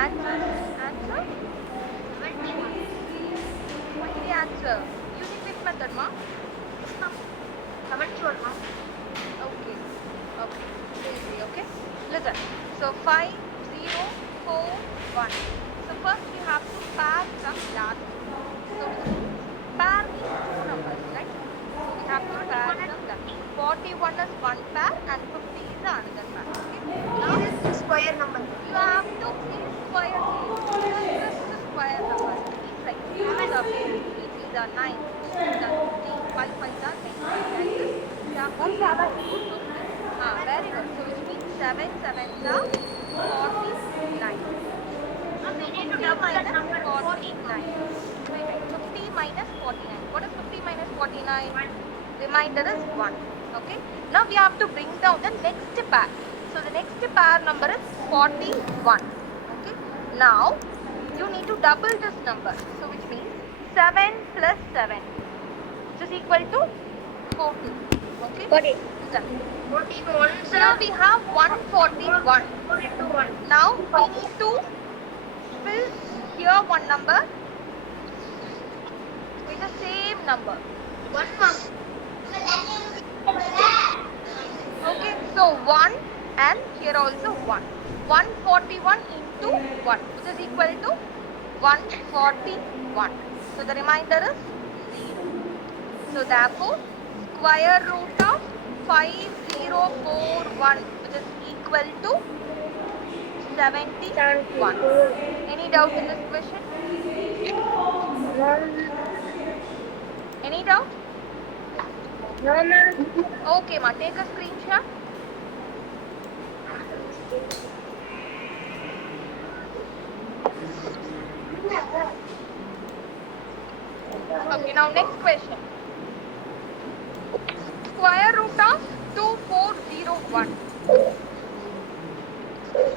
Answer? Answer? 21. What is the answer? Using which method, ma? 71, ma'am. Okay. Okay. Easy, okay? Listen. So 5, 0, 4, 1. So first we have to pair some last digits. So which means pair means two numbers, right? So we have to pair 41 and some last. 50. 41 is one pair and 50 is another pair. Okay. Now This is the square number. you have to see square name. This is the square number. Please write. 2s are 4, 3 3s are 9, 4 4s are 16, 5 5s are 25. Like this, we have to see the name. So, very good. So, which means 7 7s are 49. Ma'am, So, we need to 50 double that minus number. 49. Wait. 50 minus 49. What is 50 minus 49? 1. Remainder is 1. Okay. Now, we have to bring down the next pair. So, the next pair number is 41. Okay. Now, you need to double this number. So, which means 7 plus 7, which is equal to 14. Okay. 40. Listen. 41, Here we have 141. 4 into 1. Now, we need to fill here one number with the same number. 1, ma'am. Okay, so 1 and here also 1. 141 into 1, which is equal to 141. So the remainder is 0. So therefore, square root of 5041, which is equal to 71. Any doubt in this question? Any doubt? No, ma'am. Okay, ma, take a screenshot. Okay, now next question. Square root of 2401.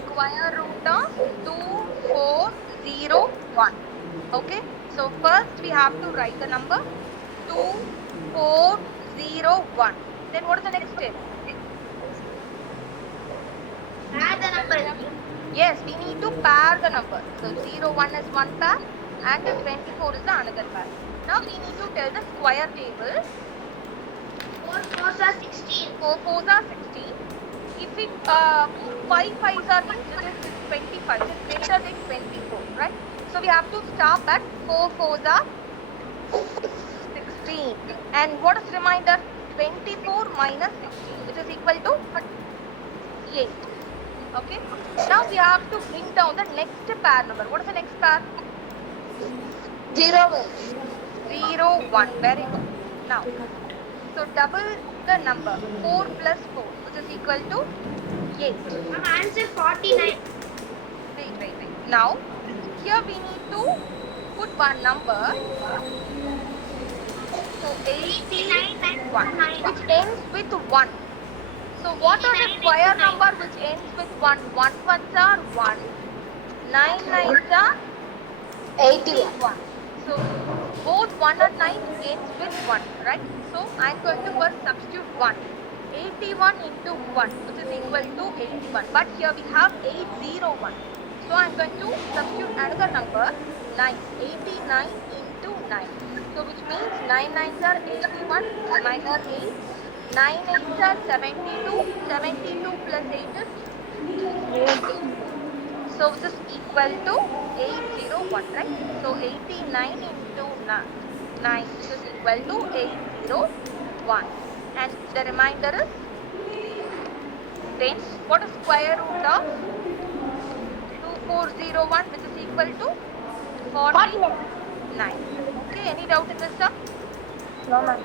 Square root of 2401. Okay, so first we have to write the number 2401. Then what is the next step? Add the number. Yes, we need to pair the number. So 01 is one pair and the 24 is the another pair. Now we need to tell the square table. 4 4s are 16. 4 4s are 16. If it 5 5s are means it is 25. It is greater than 24, right? So we have to stop at 4 4s are 16. And what is reminder? 24 minus 16, which is equal to 8. Okay. Now we have to bring down the next pair number. What is the next pair? 0 0 1. Very good. Now, so double the number 4 plus 4, which is equal to 8. Ma'am, answer 49. Wait. Now, here we need to put one number. So 81, which ends with 1. So what are the square number which ends with 1? 1 ones are 1, 9 nines are 81. So both 1 and 9 ends with 1, right? So I am going to first substitute 1. 81 into 1, which is equal to 81. But here we have 801. So I am going to substitute another number, 9. 89 into 9. So which means 9 nines are 81, remainder 8. 9 8s are 72. 72 plus 8 is 80. So which is equal to 801, right? So 89 into 9, which is equal to 801. And the remainder is 0. Then what is square root of 2401, which is equal to 49. Okay, any doubt in this sum? No, ma'am.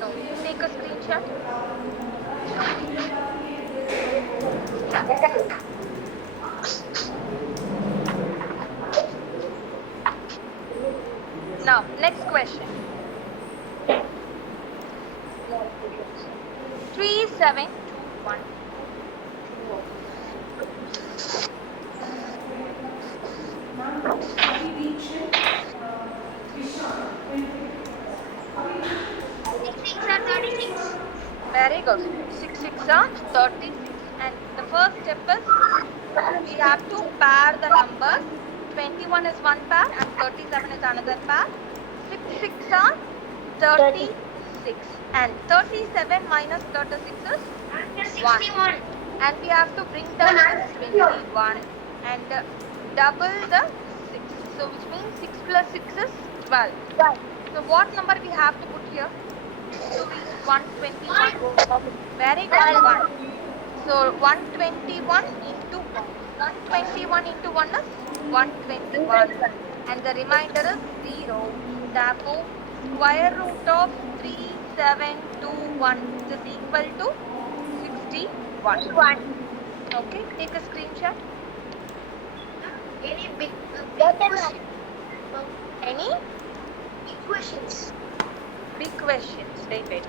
No. Take a screenshot. Now, next question. 3721. Very good. 6 6 are 36. And the first step is We have to pair the numbers. 21 is one pair and 37 is another pair. 6 6 are 36. And 37 minus 36 is 1. 61. And we have to bring down this 21 and double the 6. So which means 6 plus 6 is 12. So what number we have to put here to reach 121? Very good, 1. So 121 into 1. 121 into 1 is 121. And the remainder is 0. Therefore, square root of 3721, which is equal to 61. Okay, take a screenshot. Any big Any big questions? big questions? Wait.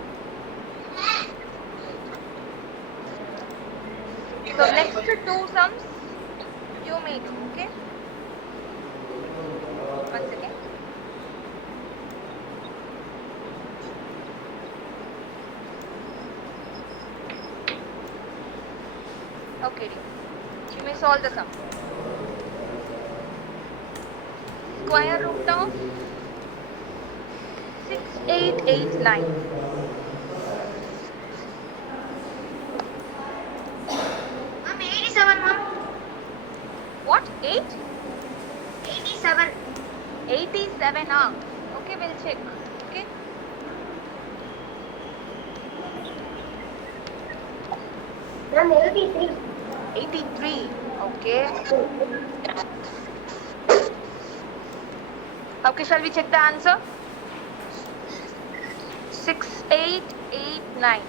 So next two sums you may do. Okay. One second. Okay, dear. You may solve the sum. Square root of 6889. Ma'am, 87, ma'am. What? 8? 87. 87. Ah. Okay, we'll check. Okay. Ma'am, 83. 83. Okay. Okay, shall we check the answer? 6889.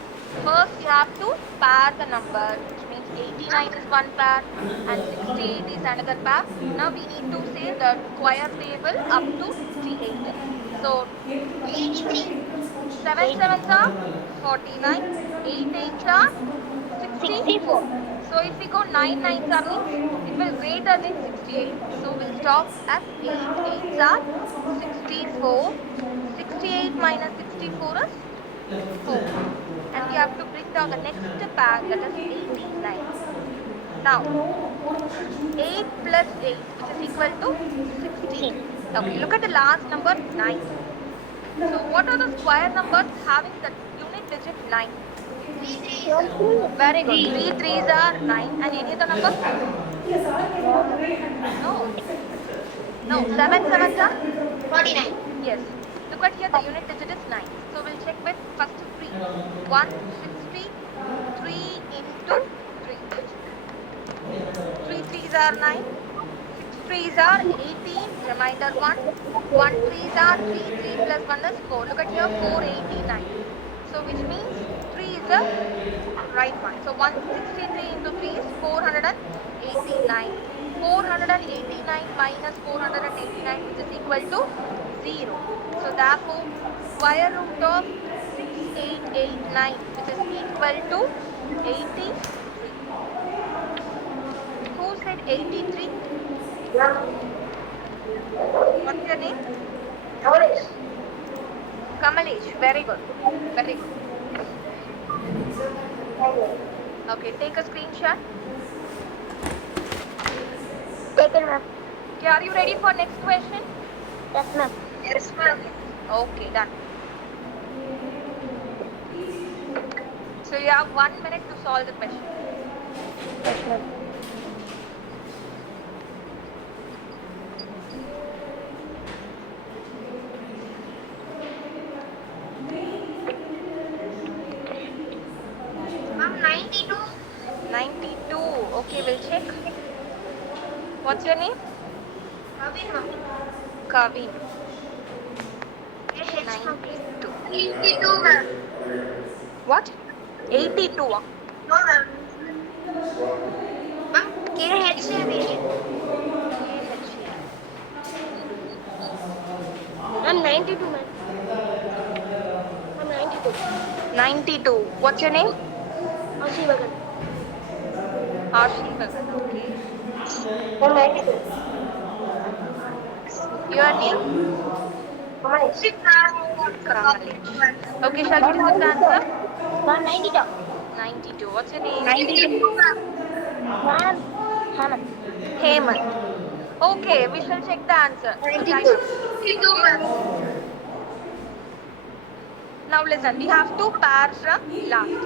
First, you have to pair the number, which means 89 is one pair and 68 is another pair. Now we need to say the square table up to 68. So 83. 7 sevens are 49, 8 eights are 64. So if we go 9 nines are means it will greater than 68. So we'll stop at 8 eights are 64. 68 minus 64 is 4. And we have to bring down the next pair, that is 89. Now 8 plus 8, which is equal to 16. Okay, look at the last number 9. So what are the square numbers having the unit digit 9? 3 3s. Very good. 3 threes are 9. And any other number? No. 7 sevens are? 49. Yes. Look at here, the unit digit is 9. So we'll check with first 3. 160. 3 into 3. 3 threes are 9. 6 threes are 18. Reminder 1. 1 threes are 3. 3 plus 1 is 4. Look at here, 489. So which means 3 is the right one. So 163 into 3 is 489. 489 minus 489, which is equal to 0. So therefore, square root of 6889, which is equal to 83. Who said 83? What's your name? Kamalesh. Very good. Very good. Okay, take a screenshot. Taken, ma'am. Okay, are you ready for next question? Yes, ma'am. Yes, ma'am. Okay, done. So you have 1 minute to solve the question. Yes, ma'am. Ma'am, 92. 92. Okay, we'll check. What's your name? Kavin, ma'am. Kavin. H, ma'am. 92. 82, ma'am. What? 82. No, ma'am. Ma'am, KH variant. Ma'am, 92, ma'am. Ma'am, 92. 92. What's your name? Aissee Bagan. Aissee. Okay. Ma'am, 92. Your name? Kamalesh. Kamalesh. Okay, shall we discuss the answer? Ma'am, 92. 92. What's your name? 92. Ma'am, Hemant. Hemant. Okay, we shall check the answer. So time 92. is okay. Now listen, we have two pairs from last.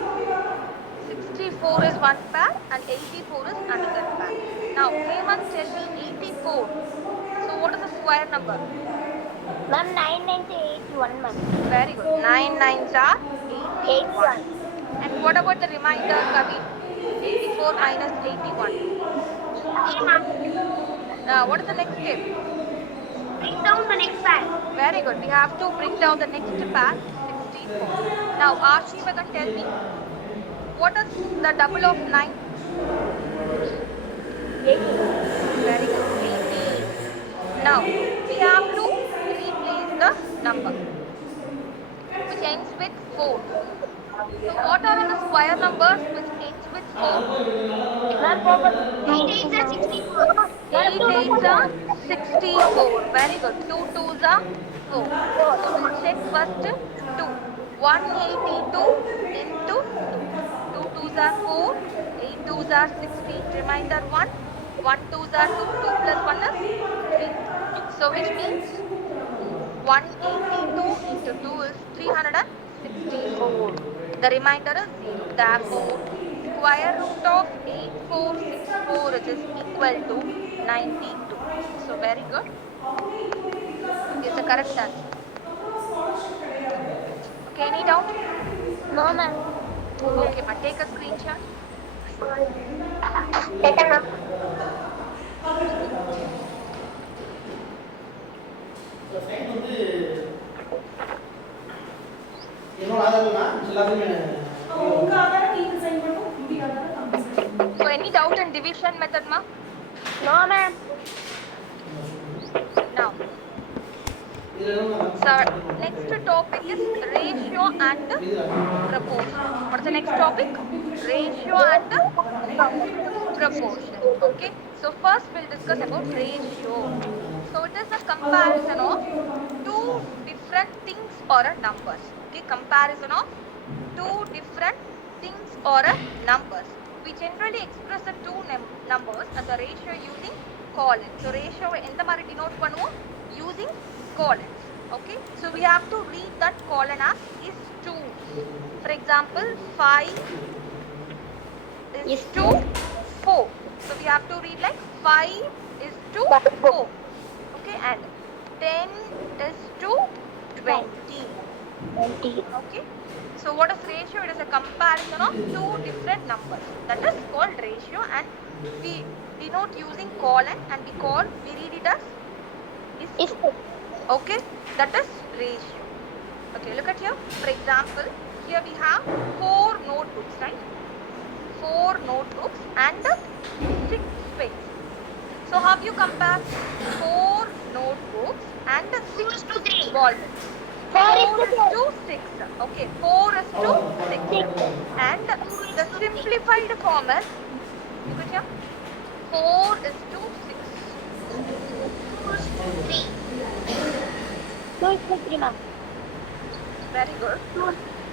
64 is one pair and 84 is another pair. Now Hemant tell me 84. So what is the square number? Ma'am, 9 9 81, ma'am. Very good. 9 nines are 81. 81. And what about the remainder, Kavin? 84 minus 81. See, ma'am. Now, what is the next step? Bring down the next pair. Very good. We have to bring down the next pair, 64. Now, Ashi Bagan, tell me, what is the double of 9? 18. Very good. 18. Now, we have to replace the number, which ends with 4. So, what are all the square numbers which ends with 4? Ma'am, 8 8 are 64. Ma'am, 8 2 8s are 64. Very good. 2 2s are 4. 4. So we'll check first 2. 182 into 2. 2 2s are 4. 8 2s are 16. Remainder 1. 1 2s are 2. 2 plus 1 is 3. So which means 182 into 2 is 364. The remainder is 0. Therefore, square root of 8464 is equal to 92. So very good. Is the correct answer. Okay, any doubt? No, ma'am. Okay, ma, take a screenshot. Taken, ma'am. So any doubt in division method, ma? No, ma'am. Now, so next topic is ratio and proportion. What's the next topic? Ratio and proportion. Okay. So first we'll discuss about ratio. So it is a comparison of two different things or a numbers. Okay. Comparison of two different things or a numbers. We generally express the two numbers as a ratio using colon. So ratio எந்த மாதிரி denote பண்ணுவோம்? Using colons. Okay. So we have to read that colon as is to. For example, 5 is to 4. So we have to read like 5 is to 4. Okay. And 10 is to 20. 20. Okay. So what is ratio? It is a comparison of two different numbers. That is called ratio, and we denote using colon, and we read it as is to. Okay. That is ratio. Okay. Look at here. For example, here we have 4 notebooks, right? 4 notebooks and 6 pens. So how you compare 4 notebooks and 6 ball pens? 4 is to 6. Okay, 4 is to 6. And the simplified form is, look at here, 4 is to 6. 3. 2 is to 3, ma'am. Very good.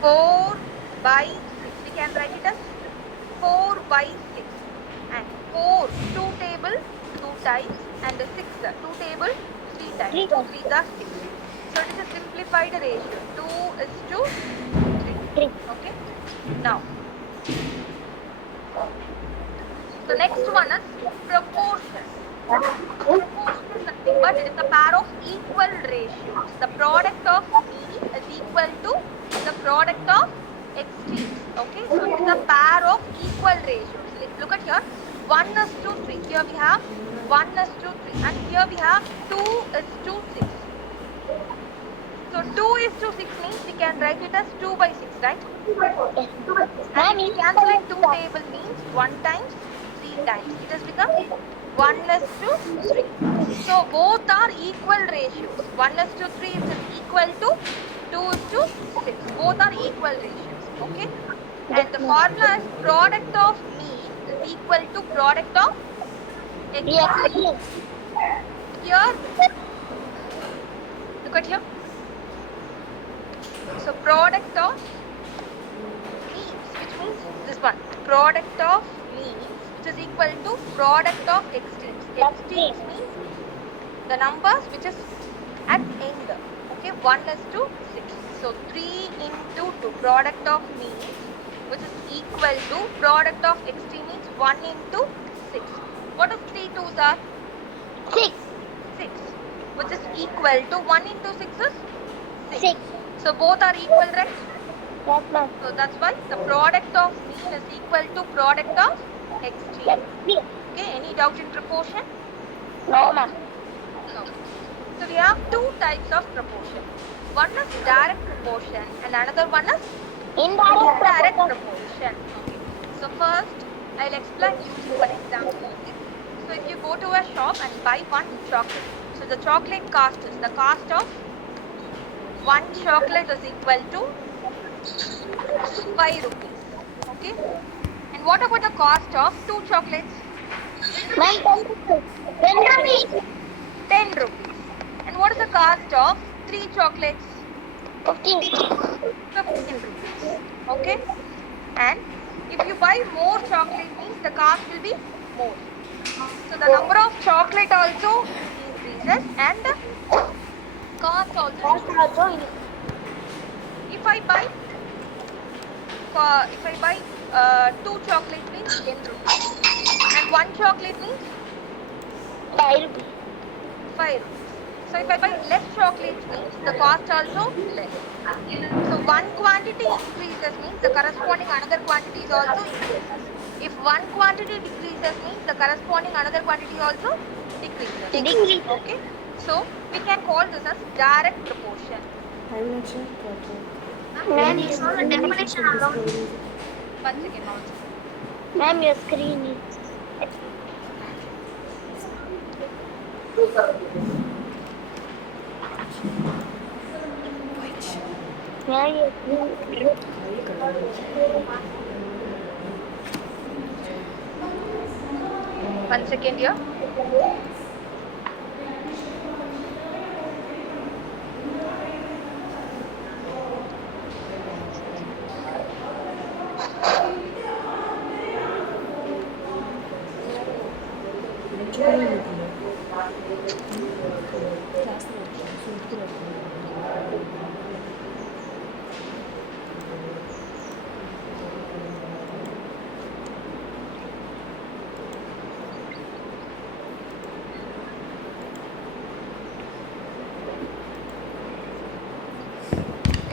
4 by 6. We can write it as 4 by 6. And 4, 2 table, 2 times. And 6, 2 table, 3 times. 2 3 are 6. So it is a simplified ratio. 2 is to 3. Okay. Now, the next one is proportion. Proportion is nothing but it is a pair of equal ratios. The product of mean is equal to the product of extremes. Okay. So it is a pair of equal ratios. Look at here. 1 is to 3. Here we have 1 is to 3. And here we have 2 is to 6. So 2 is to 6 means we can write it as 2 by 6, right? And if we cancel in 2 table means 1 times, 3 times. It has become 1 is to 3. So both are equal ratios. 1 is to 3 is equal to 2 is to 6. Both are equal ratios. Okay. And the formula is product of mean is equal to product of extremes. Here, look at here. So product of means, which means this one, product of means which is equal to product of extremes. Extremes means the numbers which is at end. Okay, 1 is to 6. So 3 into 2, product of means which is equal to product of extreme means 1 into 6. What is 3 2s are? 6. 6, which is equal to 1 into 6 is 6. So both are equal, right? Yes, ma'am. So that's why the product of mean is equal to product of extreme. Okay, any doubt in proportion? No, ma'am. No. So we have two types of proportion. One is direct proportion and another one is indirect proportion. Okay. So first, I'll explain using one example. Okay. So if you go to a shop and buy one chocolate, so the chocolate cost is the cost of one chocolate is equal to 5 rupees. Okay. And what about the cost of two chocolates? Ma'am, 10 rupees. 10 rupees. 10 rupees. And what is the cost of three chocolates? 15. 15 rupees. Okay. And if you buy more chocolate means the cost will be more. So the number of chocolate also increases and the cost also increases. If I buy two chocolate means 10 rupees and one chocolate means 5 rupees. 5 rupees. So if I buy less chocolates means the cost also less. So one quantity increases means the corresponding another quantity is also increases. If one quantity decreases means the corresponding another quantity also decreases. Okay. So we can call this as direct proportion. Ma'am, you saw the definition alone. Once again. Ma'am, your screen is. Ma'am, your screen is. One second here.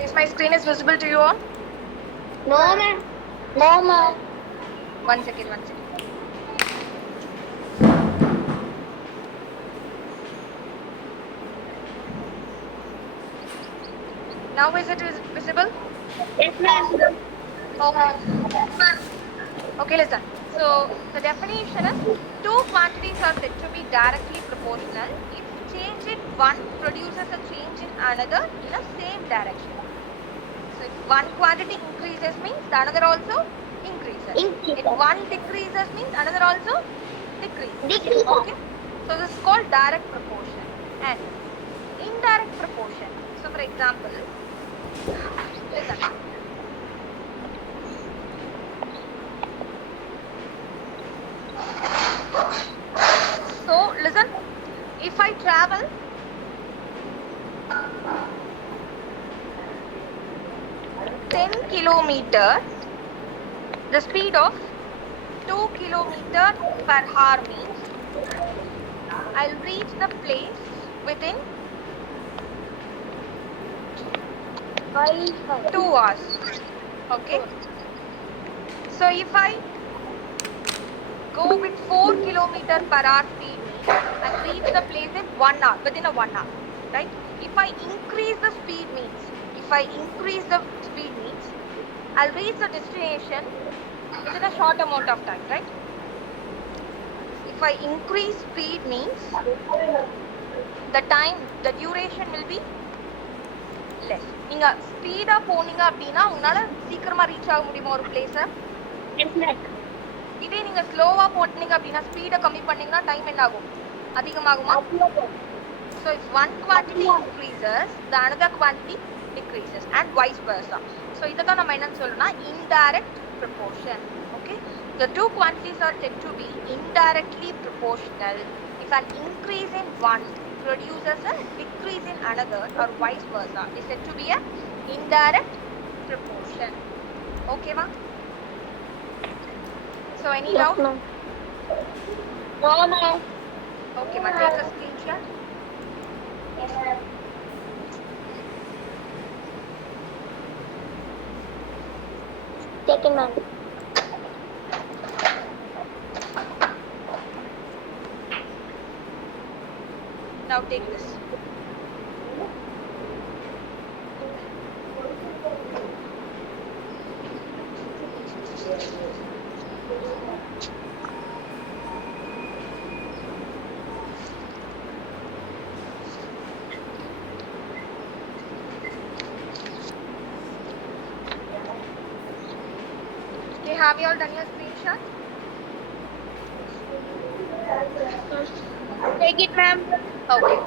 Is my screen is visible to you all? No, ma'am. No, ma'am. One second, one second. Now is it visible? Yes, ma'am. Okay. Okay, listen. So the definition is two quantities are said to be directly proportional if change in one produces a change in another in a same direction. So if one quantity increases means the another also increases. If one decreases means another also decreases. Okay. So this is called direct proportion and indirect proportion. So for example, listen. So listen, if I travel 10 kilometer, the speed of 2 kilometer per hour means I'll reach the place within 2 hours. Okay. So if I go with 4 kilometer per hour speed means I'll reach the place in 1 hour, within a 1 hour, right? If I increase the speed means I'll reach the destination within a short amount of time, right? If I increase speed means the duration will be less. நீங்க speedo போனீங்க அப்படின்னா உங்களால சீக்கிரமா reach ஆக முடியுமா ஒரு பிளேஸ? இதே நீங்க ஸ்லோவா போனீங்க அப்படின்னா ஸ்பீட கம்மி பண்ணீங்கன்னா டைம் என்ன ஆகும்? அதிகமாகுமா? So if one quantity increases, the another quantity decreases and vice versa. So இத தான் நம்ம என்ன சொல்றோம்னா indirect proportion. Okay. The two quantities are said to be indirectly proportional if an increase in one produces a decrease in another or vice versa. Is said to be a indirect proportion. Okay, ma? So any Yes, doubt? ma'am. No, ma'am. Okay, ma. Take a screenshot. Second, ma'am. Now take this. Okay, have you all done your screenshot? Take it, ma'am. Okay.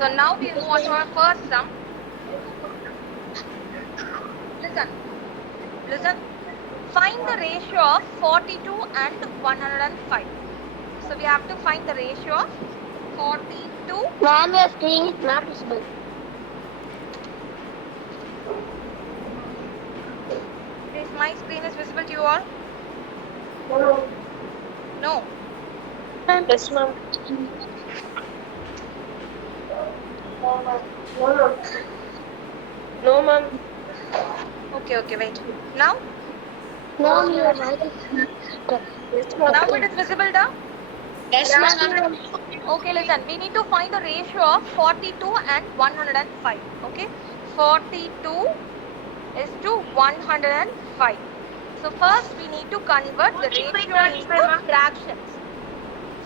So now we'll move on to our first sum. Listen. Listen. Find the ratio of 42 and 105. So we have to find the ratio of 42. Ma'am, your screen is not visible. Is my screen is visible to you all? No. Yes, ma'am. No, ma'am. Okay, wait. Now? No, your mic is not. Yes, ma'am. Now it is visible now? Yes, ma'am. Okay, listen. We need to find the ratio of 42 and 105. Okay? 42 is to 105. So first we need to convert the ratio into fractions.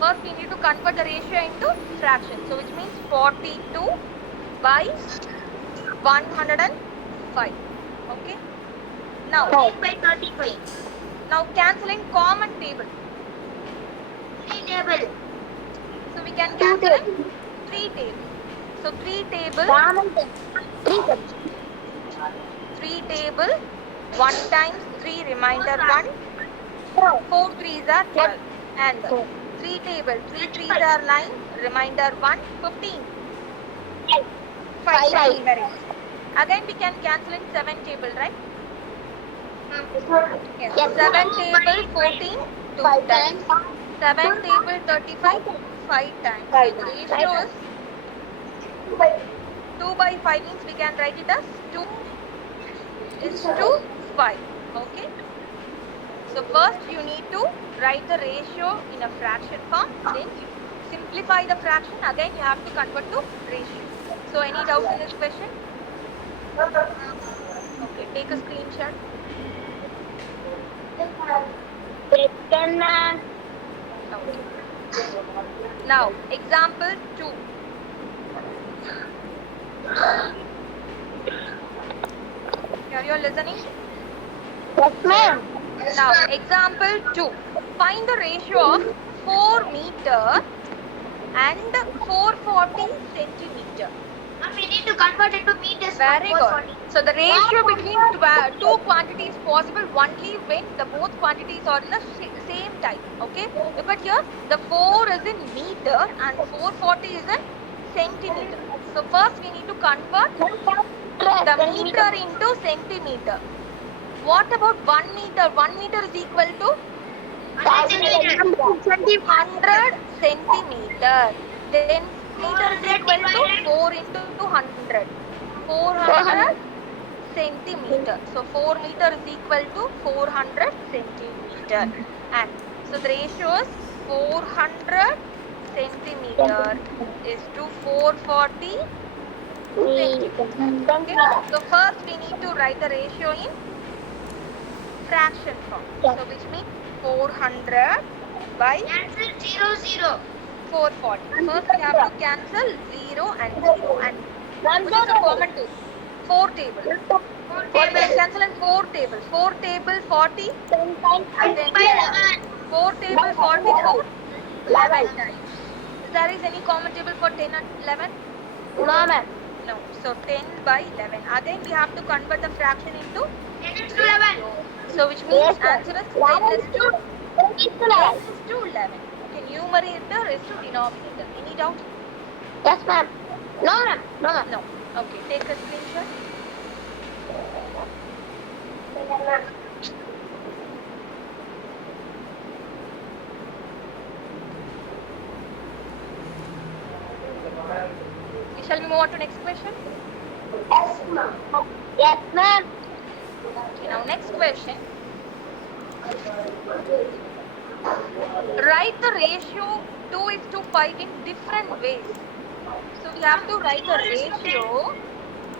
First we need to convert the ratio into fractions. So which means 42 by 105. Okay? Now, 5 by 35. now cancelling common table. 3 table. So we can cancel in 3 table. So 3 table, 3 table. 3 table, 1 times 3 remainder 1, 4 3s are 12 and 3 table, 3 3s are 9, remainder 1, 15. 5 can be very good. Again we can cancel in 7 table, right? Yes. 7 table 14, 2 times. 7 table 35, 5 times. So the ratio is 2 by 5 means we can write it as 2 is to 5. Okay. So first you need to write the ratio in a fraction form. Then simplify the fraction. Again you have to convert to ratio. So any doubt in this question? Okay. Take a screenshot. Second, ma'am. Okay. Now example 2. Are you listening? Yes, ma'am. Now, example 2. Find the ratio of 4 meter and 440 centimeter. We need to convert it to meters. Very good. So, the ratio between two quantities is possible only when the both quantities are in the same type. Okay. Look at here. The 4 is in meter and 440 is in centimeter. So, first we need to convert the meter into centimeter. What about 1 meter? 1 meter is equal to 100 centimeter. Then meter is equal to 4 into 100. 400 centimeter. So 4 meter is equal to 400 centimeter. And so the ratio is 400 centimeter is to 440 centimeter. Okay. So first we need to write the ratio in fraction form. So which means 400 by 440. First we have to cancel 0 and 0 and which is a common table. 4 table. What we can cancel in 4 table. 4 table 40. 10 4 table 44. 11 times. Is there is any common table for 10 and 11? No, ma'am. No. So 10 by 11. Again we have to convert the fraction into 10 is to 11. So which means answer is 10 is to 10 is to 11. Okay, numerator is to denominator. Any doubt? Yes, ma'am. No, ma'am. No, ma'am. No. Okay, take a screenshot. Shall we move on to next question? Yes, ma'am. Yes, ma'am. Okay, now next question. Write the ratio 2 is to 5 in different ways. So we have to write the ratio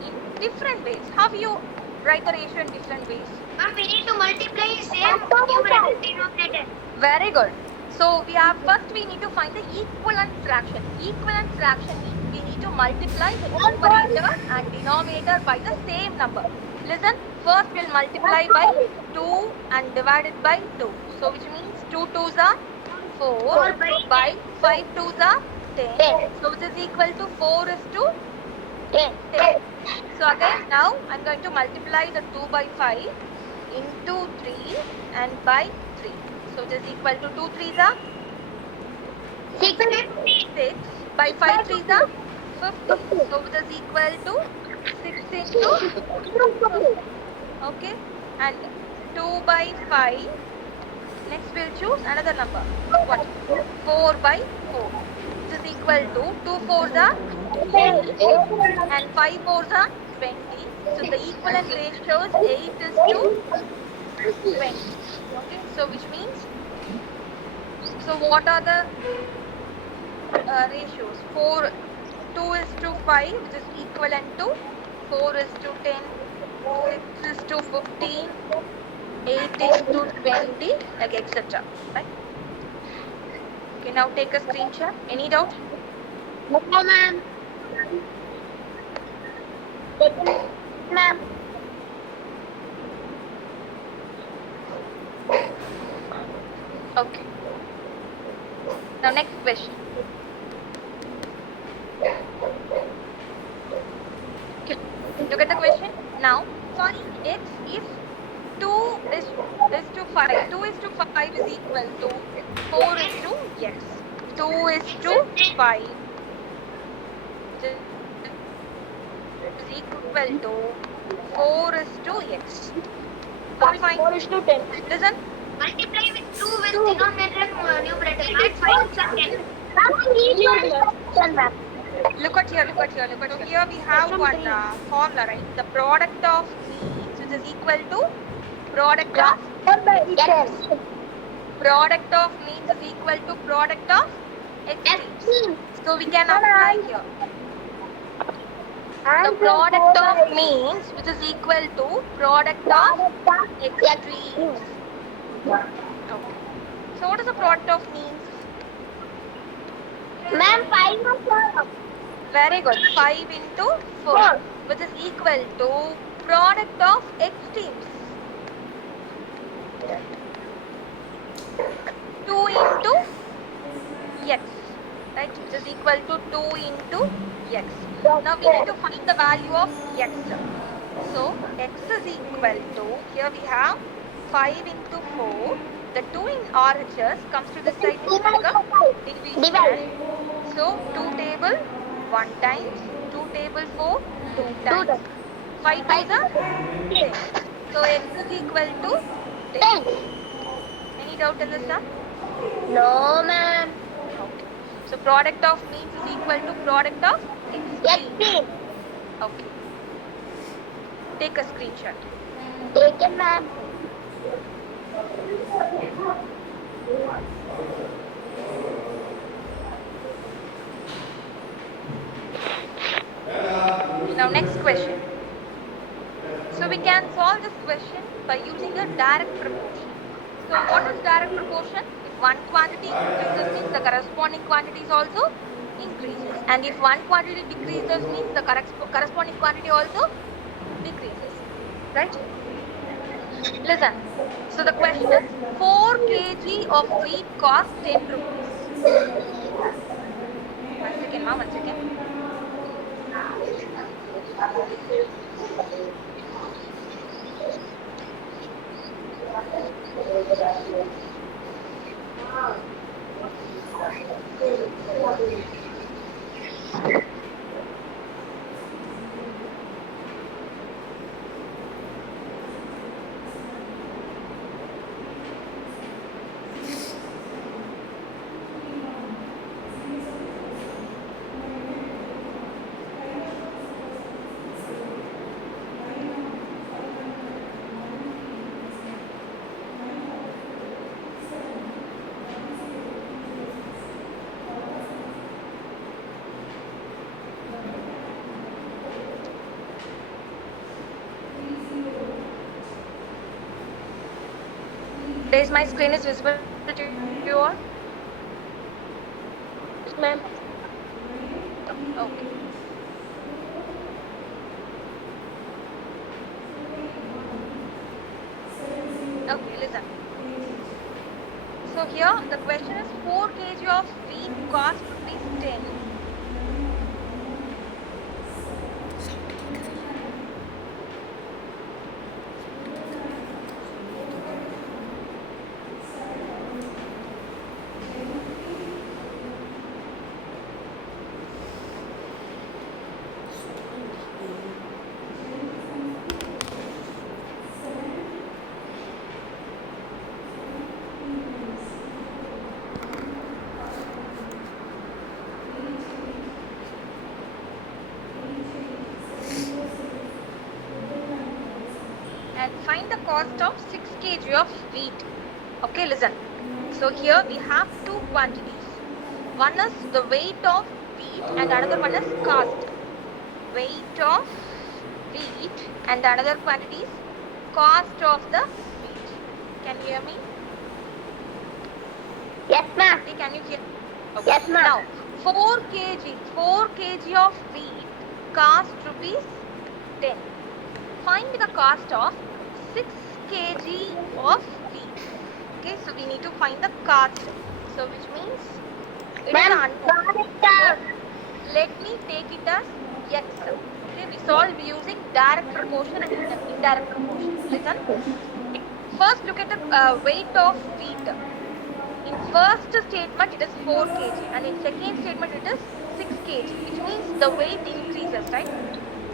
in different ways. How you write the ratio in different ways? Ma'am, we need to multiply same numerator denominator. Very good. So first we need to find the equivalent fraction. Equivalent fraction means we need to multiply the numerator and denominator by the same number. Listen, first we'll multiply by 2 and divide it by 2. So which means 2 2s are 4 by 5 2s are 10. So which is equal to 4 is to 10. So again now I'm going to multiply the 2 by 5 into 3 and by 3. So which is equal to 2 3s are 6 by 5 3s are 15. So which is equal to 6 into 15. Okay, and 2 by 5. Next we'll choose another number. What? 4 by 4. Which is equal to 2 4s are 8 and 5 4s are 20. So the equivalent ratio is 8 is to 20. Okay, so which means, so what are the ratios? 2 is to 5, which is equivalent to 4 is to 10, 6 is to 15, 8 is to 20, like etc. Right? Okay, now take a screenshot. Any doubt? No, ma'am. Ma'am. Okay. Now next question. Okay, look at the question. Now find x if 2 is to 5. 2 is to 5 is equal to 4 is to x. 2 is to 5 is equal to 4 is to x. How we find? 4 is to 10. Listen. Multiply with 2 with denominator and numerator. Add 5 and 10. Look at here. So here we have one formula, right? The product of means, which is equal to product of Yes. product of means is equal to product of extremes. So we can apply here. The product of means, which is equal to product of extremes. Okay. So what is the product of means? Ma'am, 5 or 4? Very good. 5 into 4, which is equal to product of extremes. 2 into x, right? Which is equal to 2 into x. Now we need to find the value of x. So x is equal to, here we have 5 into 4. The 2 in RHS comes to this side, it will become division. So 2 table 1 times, 2 table 4 2 times, 5 2s are 10. So x is equal to 10. Any doubt in this sum? No, ma'am. Okay. So product of means is equal to product of extremes. Okay. Take a screenshot. Take it, ma'am. Now next question. So we can solve this question by using a direct proportion. So what is direct proportion? If one quantity increases means the corresponding quantities also increases. And if one quantity decreases means the corresponding quantity also decreases. Right? Listen. So the question is 4 kg of wheat costs 10 rupees. One second, ma, 1 second. Is my screen is visible to you all? Yes, ma'am. Okay. Okay, listen. So here the question is 4 kg of wheat cost rupees 10. And find the cost of 6 kg of wheat. Okay, listen. So here we have two quantities. One is the weight of wheat and another one is cost. Weight of wheat and another quantity is cost of the wheat. Can you hear me? Yes, ma'am. Okay, can you hear? Okay. Yes, ma'am. Now 4 kg of wheat cost rupees 10. Find the cost of 6 kg of wheat. Okay, so we need to find the cost. So which means it is Ma'am, unknown. got it So down. let me take it as x. Okay, we solve using direct proportion and indirect proportion. Listen. First, look at the weight of wheat. In first statement, it is 4 kg, and in second statement, it is 6 kg, which means the weight increases, right?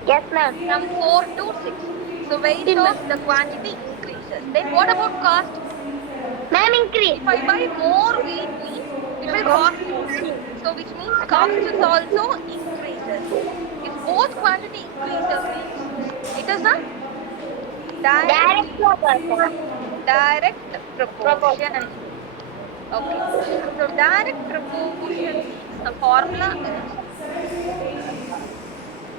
Yes, ma'am. From 4 to 6. So weight Yes, ma'am. of the quantity increases. Then what about cost? Ma'am, increase. If I buy more wheat means it will cost more. So which means cost is also increases. If both quantity increases means it is a direct Direct proportion. direct Proportion. proportion. Okay. So direct proportion means the formula is,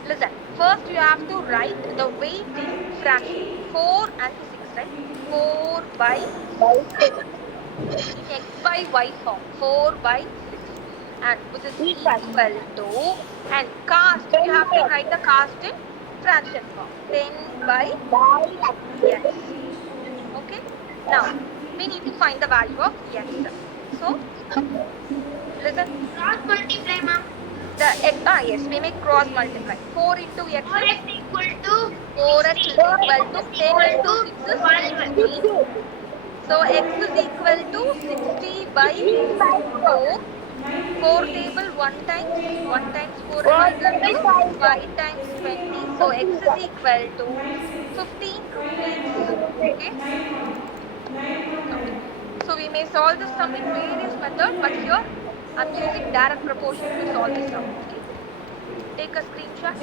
listen, first you have to write the weight in fraction. 4 and 6, right? 4 by 6 in x by y form. 4 by 6, and which is Equal. equal to, and cost you 10 have to by write the cost in fraction form. 10 by X. x. Okay. Now we need to find the value of x. So listen, Cross multiply, ma'am. the yes, we make cross multiply. 4 into x is 4x equal to 4x 60. is 4x equal to is 10 equal into to 6 is 12. 60. So x is equal to 60 by 16 by 4. 4. 4 table 1 times 4 4 remainder times is 5. 5 times 20. So x is equal to 15 rupees. Okay. Okay. So we may solve the sum in various methods, but here I'm using direct proportion to solve the sum. Okay. Take a screenshot.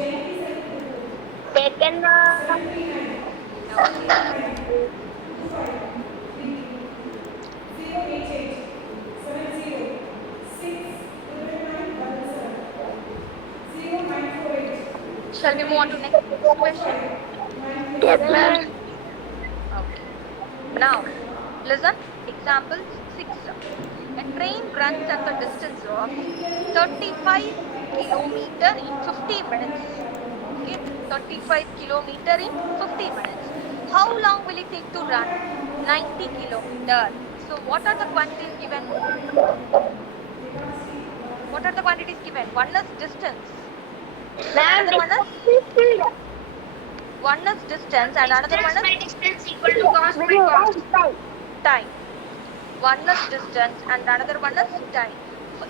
Taken, ma'am. Okay. Shall we move on to next question? Yes, ma'am. Okay. Now, listen. Example 6. A train runs at the distance of 35 kilometer in 50 minutes. Okay, 35 kilometer in 50 minutes. How long will it take to run? 90 kilometer. So what are the quantities given? What are the quantities given? One is distance and Ma'am, another one distance is is speed. distance and another one Distance by is distance equal to cost by cost. time. One is distance and another one is time.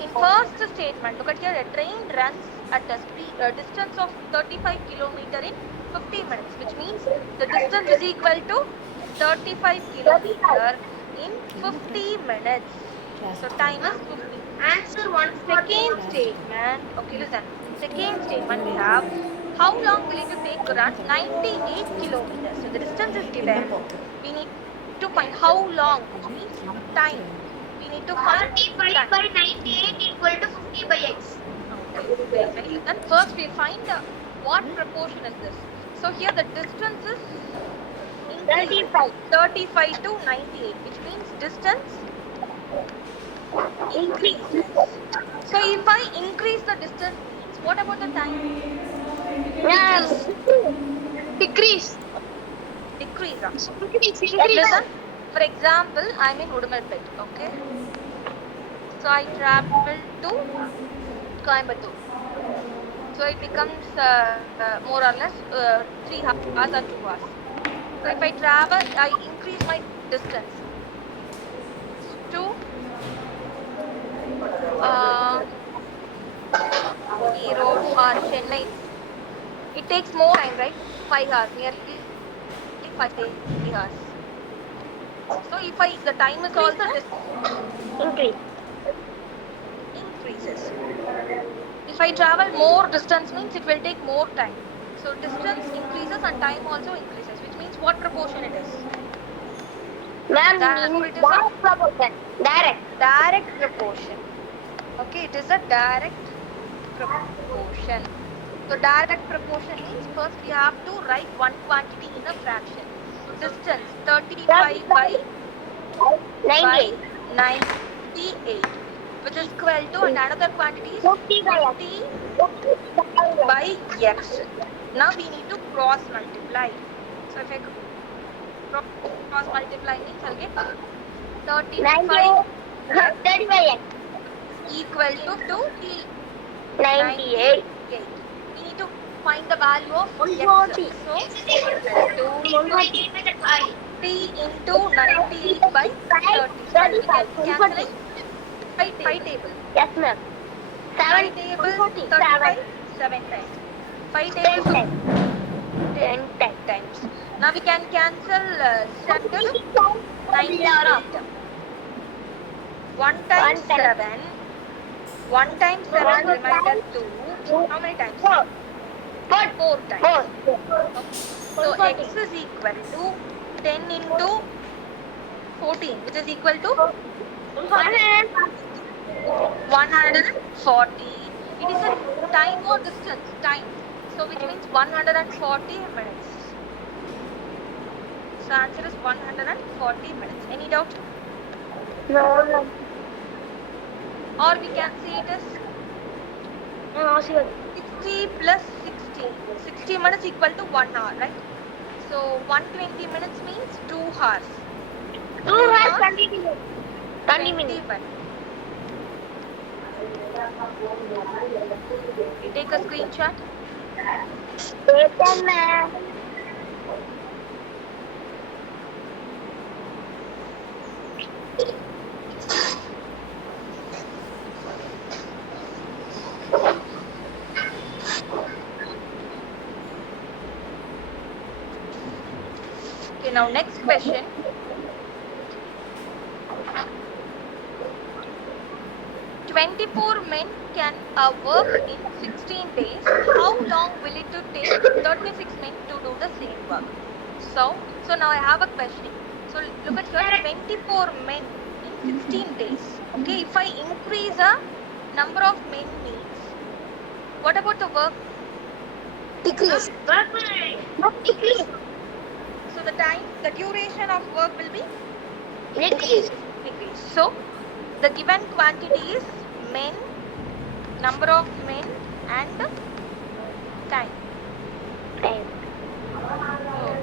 In first statement, look at here, a train runs at a distance of 35 kilometer in 50 minutes, which means the distance is equal to 35 35. kilometer in 50 minutes. So time is Ma'am, 50. answer 140, Second ma'am. statement, okay, listen. In second statement, we have how long will it take to run? 98 kilometers. So the distance is given. We need to find how long, which means time. We need to find 35 time. by 98 equal to 50 by x. Okay, wait, wait. Listen. First, we find what proportion is this. So here the distance is increasing 35. 35 to 98, which means distance increases. So if I increase the distance means what about the time? Decrease. Decrease. Decrease. Increase. Listen, for example, I'm in Udumalpet, okay? So I travel to Coimbatore. So it becomes more or less 3 hours or 2 hours. So if I travel, I increase my distance to uh, Erode or Chennai. It takes more time, right? 5 hours, nearly 5 hours. So if I the time is also Increase. increases. If I travel more distance means it will take more time. So distance increases and time also increases, which means what proportion it is? Ma'am, Therefore, in it is a direct proportion. Direct. direct proportion. Okay, it is a direct proportion. So direct proportion means first we have to write one quantity in a fraction. Distance 35 by 98. 98, which is equal to, and another quantity is 50 by 50 by x. Now we need to cross multiply. So if I cross multiply means I'll get 35x 30 by x. equal to 98. 98. We need to find the value of x. 140. So equal to 3 into 98 by 35. We can cancel it. 5 table. Yes, ma'am. 5 7. tables 140. 35, 7 times. 5 tables 10 times. 10 10 times. times. Now we can cancel 7, 98. 1 times 7. 1 times 7 remainder 2. How many times? 4 times. Okay. So x is equal to 10 into 14, which is equal to 140. It is a time or distance? Time. So which means 140 minutes. So answer is 140 minutes. Any doubt? No. Or we can say it as No, 60 plus 60. 60 minutes equal to 1 hour, right? So 120 minutes means 2 hours. 2 hours 20 minutes. 20 minutes. 21. You take a screenshot. Taken, ma'am. Okay, now next question. "24 men can work in 16 days. How long will it to take 36 men to do the same work?" So now I have a question. So look at here, 24 men in 16 days. Okay, if I increase a number of men means, what about the work? Decrease. Decrease. So the duration of work will be Decrease. decreased. So the given quantity is men, number of men and time.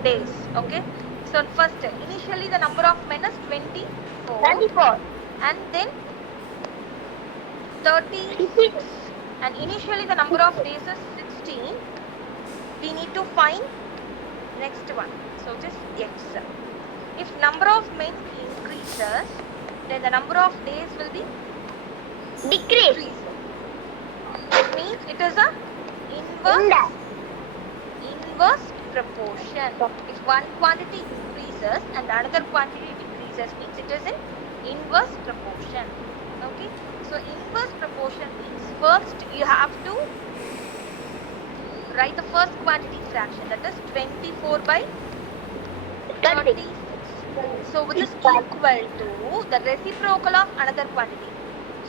Days. Okay. So first, initially the number of men is 24 and then 36, and initially the number of days is 16. We need to find next one. So just x. If number of men increases, then the number of days will be Decrease. It means it is a inverse proportion. If one quantity increases and another quantity decreases means it is in inverse proportion. Okay. So inverse proportion means first you have to write the first quantity fraction, that is 24 by 36. So which is equal to the reciprocal of another quantity.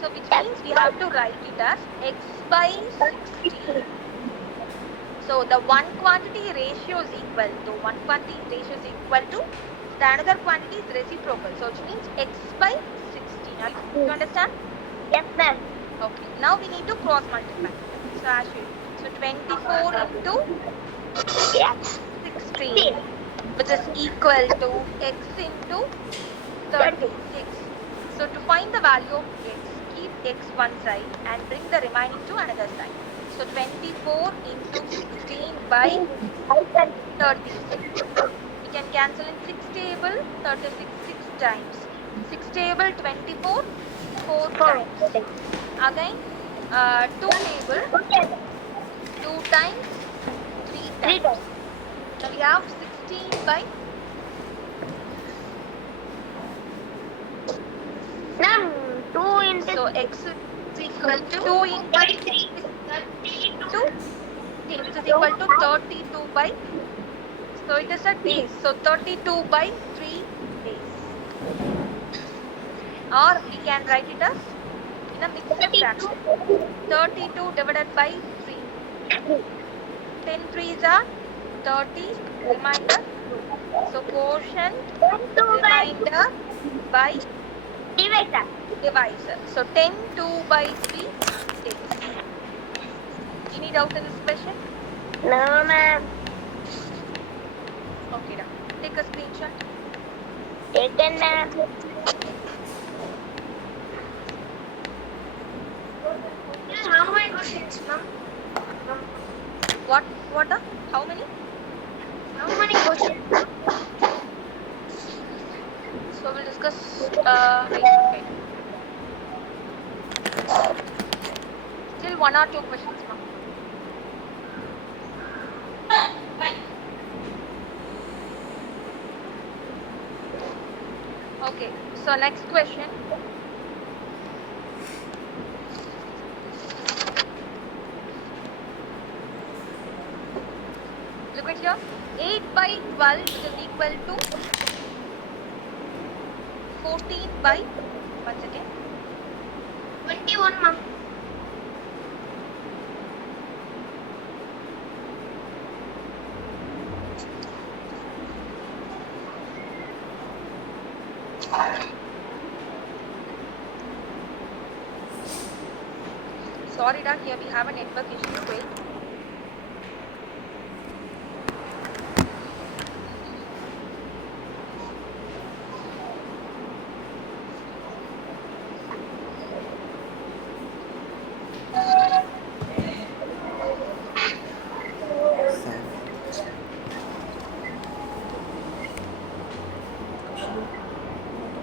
So which means we have to write it as x by 16. So the one quantity ratio is equal to The another quantity is reciprocal, so which means x by 16. You understand? Yes, ma'am. Okay, now we need to cross multiply. So as usual, so 24 into Yes. 16, which is equal to x into 36. So to find the value of x, keep x one side and bring the remaining to another side. So 24 into 16 by 36. We can cancel in 6 table 36 6 times. 6 table 24 4 times. Again 2 table 2 times 3 times. Now we have 16 by Ma'am, 2 into so x is equal to 2 into 16, which is equal to 32 by, so it is a days, so 32 by 3 days, or we can write it as in a mixed fraction, 32 divided by 3, 10 threes are 30, remainder 2, so quotient remainder by divisor, so 10 2 by 3 days. Any doubt in this question? No, ma'am. Okay, done. Take a screenshot. Taken, ma'am. How many questions, ma'am? What are? How many? How many questions? So we'll discuss. Wait. Still 1 or 2 questions, ma'am. Okay. So next question. Look at here. 8 by 12, which is equal to 14 by. Once again. 21, ma'am. Sorry, da. Here we have a network issue. Wait.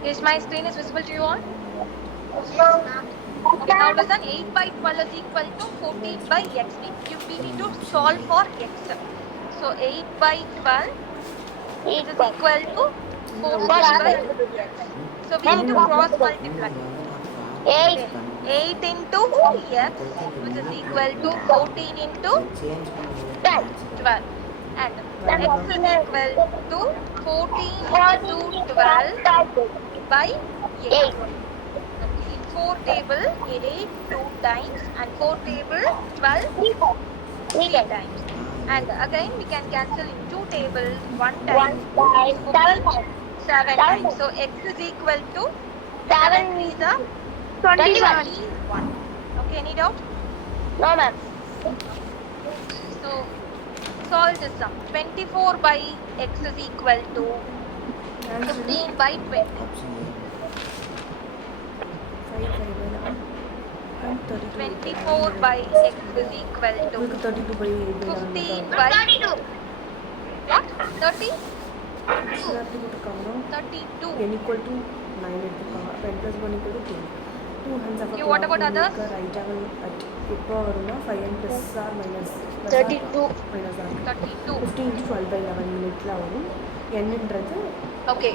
Is my screen is visible to you all? Yes, ma'am. Okay, now listen, 8 by 12 is equal to 14 by x. We need to solve for x. So 8 by 12, which is equal to 14 by x. So we need to cross multiply. 8. Then 8 into x, which is equal to 14 into 12. And x is equal to 14 into 12 by 8. Okay, in 4 table 8 2 times and 4 table 12 3 times. And again we can cancel in 2 tables 1 time 14 7 times. So x is equal to 7 3s are 21. Okay, any doubt? No, ma'am. So solve this sum. 24 by x is equal to 15 by 20. 24 by x is equal to 15 by 32. what? 30? 32 32. n equal to 9 எடுத்துக்கோங்க அப்போ n plus 1 equal to 10 2 hands of a Okay, what clock about will others? make a right angle at எப்போ வரும்னா 5n plus or minus 32. minus ஆகும் 32. 15 into 12 by 11 minutesல வரும் nன்றது Okay,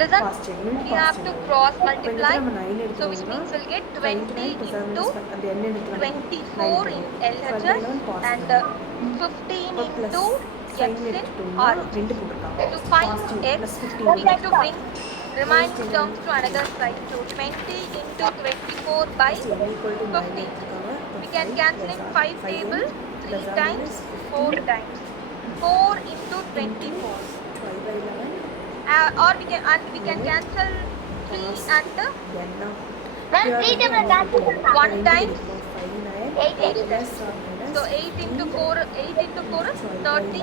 listen. past check minute We have past to check cross அப்போ இந்த multiply. நம்ம 9 So which எடுத்துக்கோங்கன்னா means we'll get 20 20 plus 7 into minus அந்த n எடுத்து 24 in 12 by LHS 11 past and 15 இப்போ plus into sign x in எடுத்துட்டோம்னா RHS. ரெண்டு போட்டுருக்காங்க To find positive x, plus 15 we need to bring remaining terms to another side. So 20 into 24 by first n equal to 9 15. எடுத்துக்காங்க We can cancel in 5 table 3 times, 4 times. 4 into 24. 12 by 11 or we can cancel 3 and Ma'am, 3 times cancel. 1 times 8 8 times. plus. So 8 into 4 is 30.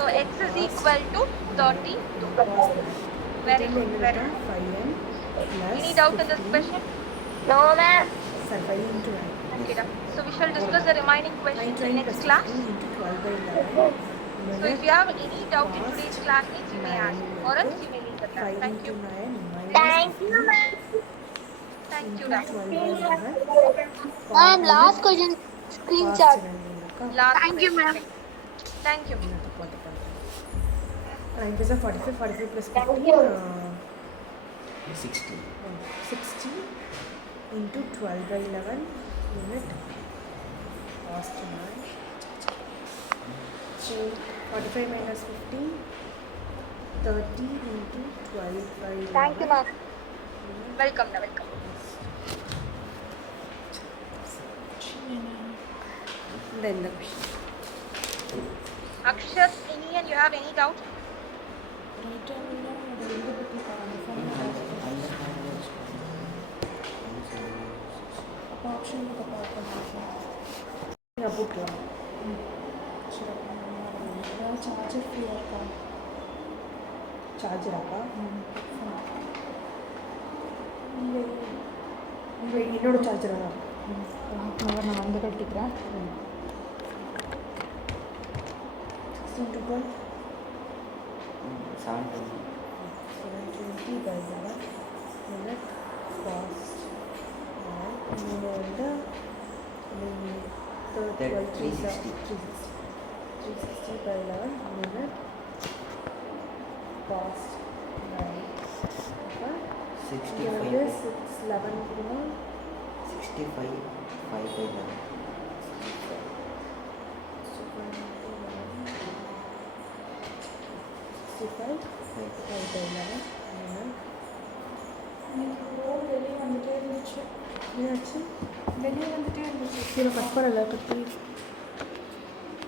So x is equal to 32. Very good, very good. Any doubt in this question? No, ma'am. Sorry, 5 into 9. Okay, done. So we shall discuss the remaining questions in next class. Into 12 by 11. So if you have any doubt in today's class, means you may ask, or else you may leave the class. 5 Thank into you. 9 minus Thank you, 15 ma'am. Thank you, into done. 12 by 11. Ma'am, last question. Screenshot. Last Thank you, question. ma'am. Thank you. 9 plus 45, 45 plus 15. Thank you. 60. 60 into 12 by 11 unit cost 9. So 45 minus 15, 30 into 12 by 11. Thank you, ma'am. Welcome, na welcome. Then the question. Akshat, any and you have any doubt? Charger என்னோட charger தான் நான் வந்து கட்டிக்கிறேன் 16 to 12 720. 720 by 11 unit cost மூணு வந்து 360. 360 by 11 unit cost 9. 65 வந்து by 611 கொடுமா 65 5 by 11. 65 5 by 11 unit வெளியே வந்துட்டே இருந்துச்சு என்னாச்சு வெளியே வந்துட்டே இருந்துச்சு கீழே கட் பண்ணல கட்டி